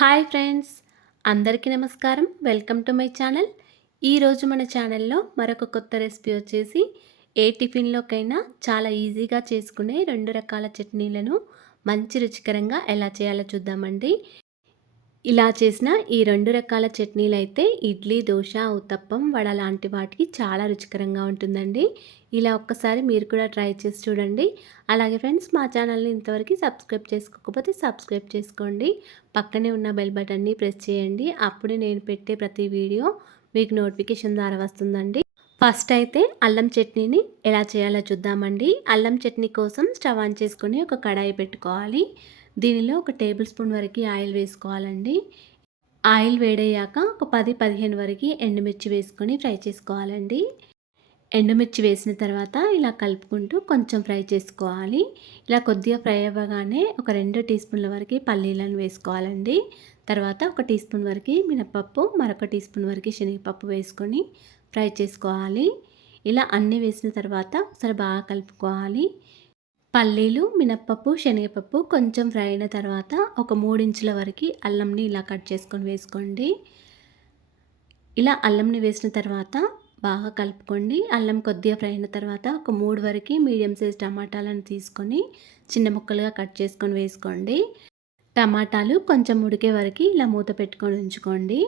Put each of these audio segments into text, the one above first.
Hi friends, అందరికీ నమస్కారం. Welcome to my channel. ఈరోజు మన ఛానల్లో మరొక కొత్త రెసిపీ వచ్చేసి ఏ టిఫిన్లోకైనా చాలా ఈజీగా చేసుకునే 2 రకాల చట్నీలను మంచి రుచికరంగా ఎలా చేయాలో చూద్దామండి. ఇలా చేసిన ఈ 2 రకాల చట్నీలైతే ఇడ్లీ, దోస, ఉత్తప్పం, వడ లాంటి వాటికి చాలా రుచికరంగా ఉంటుందండి. ఇలా ఒక్కసారి మీరు కూడా ట్రై చేసి చూడండి. అలాగే ఫ్రెండ్స్, మా ఛానల్ని ఇంతవరకు సబ్స్క్రైబ్ చేసుకోకపోతే సబ్స్క్రైబ్ చేసుకోండి. పక్కనే ఉన్న బెల్ బటన్ని ప్రెస్ చేయండి. అప్పుడే నేను పెట్టే ప్రతి వీడియో మీకు నోటిఫికేషన్ ద్వారా వస్తుందండి. ఫస్ట్ అయితే అల్లం చట్నీని ఎలా చేయాలో చూద్దామండి. అల్లం చట్నీ కోసం స్టవ్ ఆన్ చేసుకొని ఒక కడాయి పెట్టుకోవాలి. దీనిలో ఒక టేబుల్ స్పూన్ వరకు ఆయిల్ వేసుకోవాలండి. ఆయిల్ వేడయ్యాక ఒక 10-15 వరకు ఎండుమిర్చి వేసుకొని ఫ్రై చేసుకోవాలండి. ఎండుమిర్చి వేసిన తర్వాత ఇలా కలుపుకుంటూ కొంచెం ఫ్రై చేసుకోవాలి. ఇలా కొద్దిగా ఫ్రై అవ్వగానే ఒక 2 టీ స్పూన్ల వరకు పల్లీలను వేసుకోవాలండి. తర్వాత ఒక టీ స్పూన్ వరకు మినపప్పు, మరొక టీ స్పూన్ వరకు శనగపప్పు వేసుకొని ఫ్రై చేసుకోవాలి. ఇలా అన్నీ వేసిన తర్వాత ఒకసారి బాగా కలుపుకోవాలి. పల్లీలు, మినప్పప్పు, శనగపప్పు కొంచెం ఫ్రై అయిన తర్వాత ఒక 3 ఇంచుల వరకు అల్లంని ఇలా కట్ చేసుకొని వేసుకోండి. ఇలా అల్లంని వేసిన తర్వాత బాగా కలుపుకోండి. అల్లం కొద్దిగా ఫ్రై అయిన తర్వాత ఒక 3 వరకు మీడియం సైజ్ టమాటాలను తీసుకొని చిన్న ముక్కలుగా కట్ చేసుకొని వేసుకోండి. టమాటాలు కొంచెం ఉడికే వరకు ఇలా మూత పెట్టుకొని ఉంచుకోండి.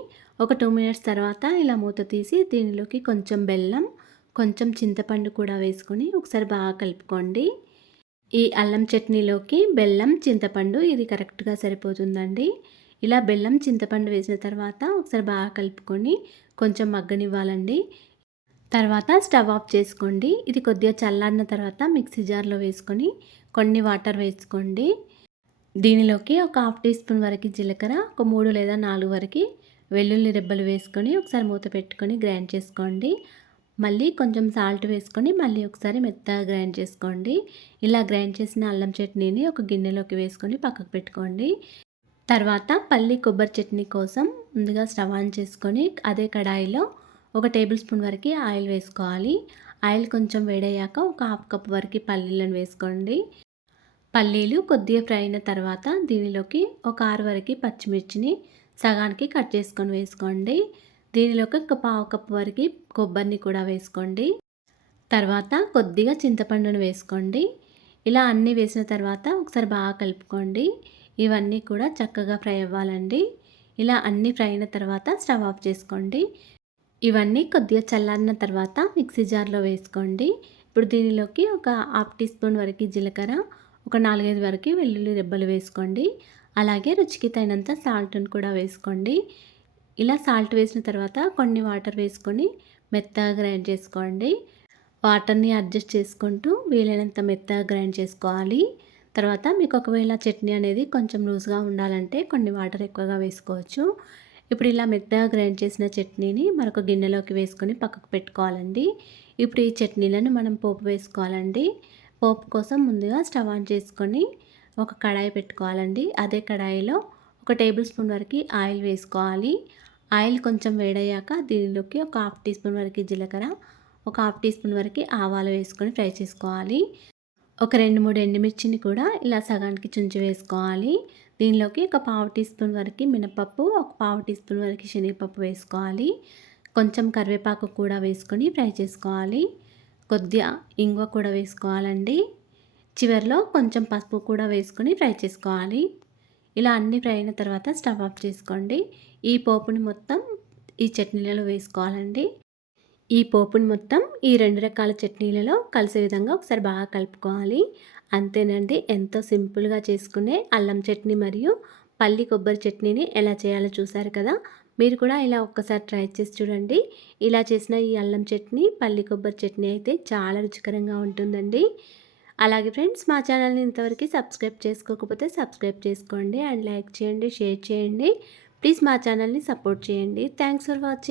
ఒక 2 మినిట్స్ తర్వాత ఇలా మూత తీసి దీనిలోకి కొంచెం బెల్లం, కొంచెం చింతపండు కూడా వేసుకొని ఒకసారి బాగా కలుపుకోండి. ఈ అల్లం చట్నీలోకి బెల్లం, చింతపండు ఇది కరెక్ట్‌గా సరిపోతుందండి. ఇలా బెల్లం, చింతపండు వేసిన తర్వాత ఒకసారి బాగా కలుపుకొని కొంచెం మగ్గనివ్వాలండి. తర్వాత స్టవ్ ఆఫ్ చేసుకోండి. ఇది కొద్దిగా చల్లారిన తర్వాత మిక్సీ జార్‌లో వేసుకొని కొన్ని వాటర్ వేసుకోండి. దీనిలోకి ఒక హాఫ్ టీ స్పూన్ వరకు జీలకర్ర, ఒక 3 లేదా 4 వరకు వెల్లుల్లి రెబ్బలు వేసుకొని ఒకసారి మూత పెట్టుకొని గ్రైండ్ చేసుకోండి. మళ్ళీ కొంచెం సాల్ట్ వేసుకొని మళ్ళీ ఒకసారి మెత్తగా గ్రైండ్ చేసుకోండి. ఇలా గ్రైండ్ చేసిన అల్లం చట్నీని ఒక గిన్నెలోకి వేసుకొని పక్కకు పెట్టుకోండి. తర్వాత పల్లి కొబ్బరి చట్నీ కోసం ముందుగా స్టవ్ ఆన్ చేసుకొని అదే కడాయిలో ఒక టేబుల్ స్పూన్ వరకు ఆయిల్ వేసుకోవాలి. ఆయిల్ కొంచెం వేడయ్యాక ఒక హాఫ్ కప్ వరకు పల్లీలను వేసుకోండి. పల్లీలు కొద్దిగా ఫ్రై అయిన తర్వాత దీనిలోకి ఒక 6 వరకు పచ్చిమిర్చిని సగానికి కట్ చేసుకొని వేసుకోండి. దీనిలోకి ఒక పావు కప్పు వరకు కొబ్బరిని కూడా వేసుకోండి. తర్వాత కొద్దిగా చింతపండును వేసుకోండి. ఇలా అన్నీ వేసిన తర్వాత ఒకసారి బాగా కలుపుకోండి. ఇవన్నీ కూడా చక్కగా ఫ్రై అవ్వాలండి. ఇలా అన్నీ ఫ్రై అయిన తర్వాత స్టవ్ ఆఫ్ చేసుకోండి. ఇవన్నీ కొద్దిగా చల్లారిన తర్వాత మిక్సీ జార్లో వేసుకోండి. ఇప్పుడు దీనిలోకి ఒక హాఫ్ టీ స్పూన్ వరకు జీలకర్ర, ఒక 4-5 వరకు వెల్లుల్లి రెబ్బలు వేసుకోండి. అలాగే రుచికి తగినంత సాల్ట్ని కూడా వేసుకోండి. ఇలా సాల్ట్ వేసిన తర్వాత కొన్ని వాటర్ వేసుకొని మెత్తగా గ్రైండ్ చేసుకోండి. వాటర్ని అడ్జస్ట్ చేసుకుంటూ వీలైనంత మెత్తగా గ్రైండ్ చేసుకోవాలి. తర్వాత మీకు ఒకవేళ చట్నీ అనేది కొంచెం లూజ్గా ఉండాలంటే కొన్ని వాటర్ ఎక్కువగా వేసుకోవచ్చు. ఇప్పుడు ఇలా మెత్తగా గ్రైండ్ చేసిన చట్నీని మరొక గిన్నెలోకి వేసుకొని పక్కకు పెట్టుకోవాలండి. ఇప్పుడు ఈ చట్నీలను మనం పోపు వేసుకోవాలండి. పోపు కోసం ముందుగా స్టవ్ ఆన్ చేసుకొని ఒక కడాయి పెట్టుకోవాలండి. అదే కడాయిలో ఒక టేబుల్ స్పూన్ వరకు ఆయిల్ వేసుకోవాలి. ఆయిల్ కొంచెం వేడయ్యాక దీనిలోకి ఒక హాఫ్ టీ స్పూన్ వరకు జీలకర్ర, ఒక హాఫ్ టీ స్పూన్ వరకు ఆవాలు వేసుకొని ఫ్రై చేసుకోవాలి. ఒక 2-3 ఎండుమిర్చిని కూడా ఇలా సగానికి చుంచి వేసుకోవాలి. దీనిలోకి ఒక పావు టీ స్పూన్ వరకు మినపప్పు, ఒక పావు టీ స్పూన్ వరకు శనగపప్పు వేసుకోవాలి. కొంచెం కరివేపాకు కూడా వేసుకొని ఫ్రై చేసుకోవాలి. కొద్దిగా ఇంగువ కూడా వేసుకోవాలండి. చివరిలో కొంచెం పసుపు కూడా వేసుకొని ఫ్రై చేసుకోవాలి. ఇలా అన్నీ ఫ్రై అయిన తర్వాత స్టవ్ ఆఫ్ చేసుకోండి. ఈ పోపుని మొత్తం ఈ చట్నీలలో వేసుకోవాలండి. ఈ పోపుని మొత్తం ఈ 2 రకాల చట్నీలలో కలిసే విధంగా ఒకసారి బాగా కలుపుకోవాలి. అంతేనండి, ఎంతో సింపుల్గా చేసుకునే అల్లం చట్నీ మరియు పల్లి కొబ్బరి చట్నీని ఎలా చేయాలో చూసారు కదా. మీరు కూడా ఇలా ఒక్కసారి ట్రై చేసి చూడండి. ఇలా చేసిన ఈ అల్లం చట్నీ, పల్లి కొబ్బరి చట్నీ అయితే చాలా రుచికరంగా ఉంటుందండి. అలాగే ఫ్రెండ్స్, మా ఛానల్ని ఇంతవరకు సబ్స్క్రైబ్ చేసుకోకపోతే సబ్స్క్రైబ్ చేసుకోండి అండ్ లైక్ చేయండి, షేర్ చేయండి. ప్లీజ్ మా ఛానల్ని సపోర్ట్ చేయండి. Thanks for watching.